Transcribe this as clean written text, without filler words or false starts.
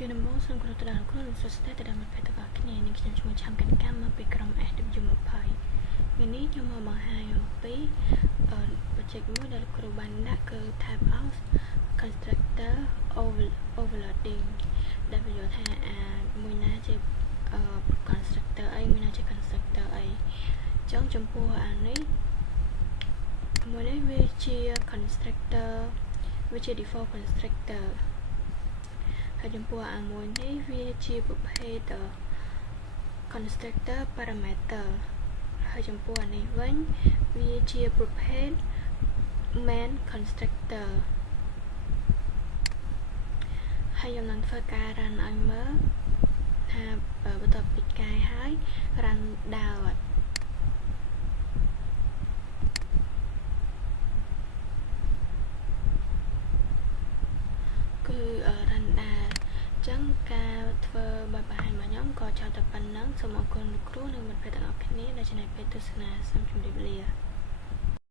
ជាដំបូងសូមគោរពទៅដល់លោកគ្រូនិងសួស្តីទៅដល់មិត្តភ័ក្តិទាំងអស់គ្នានេះខ្ញុំឈ្មោះឆាំកាន់កម្មមកពីក្រុម SW20 ថ្ងៃនេះខ្ញុំមកបង្ហាញអំពីproject មួយដែលលោកគ្រូបានដាក់គឺ type of constructor overloading ដែលបញ្យល់ថាមួយណាជាconstructor អីមួយណាជា constructor អីចឹងចំពោះអានេះមួយនេះវាជា constructor វាជា default constructor ហើយចំពោះអាមួយនេះវាជាប្រភេទ constructor parameter ហើយចំពោះអានេះវិញវាជាប្រភេទ main constructor ហើយខ្ញុំនឹងធ្វើការ run ឲ្យមើលថាបន្ទាប់ពីកែហើយ run ដើរគឺ run ដើរចឹងការធ្វើបែបបង្ហាញរបស់ខ្ញុំក៏ចប់តែប៉ុណ្ណឹងសូមអរគុណលោកគ្រូនិងមិត្តភ័ក្តិទាំងអស់គ្នាដែលចំណាយពេលទស្សនាសូមជម្រាបលា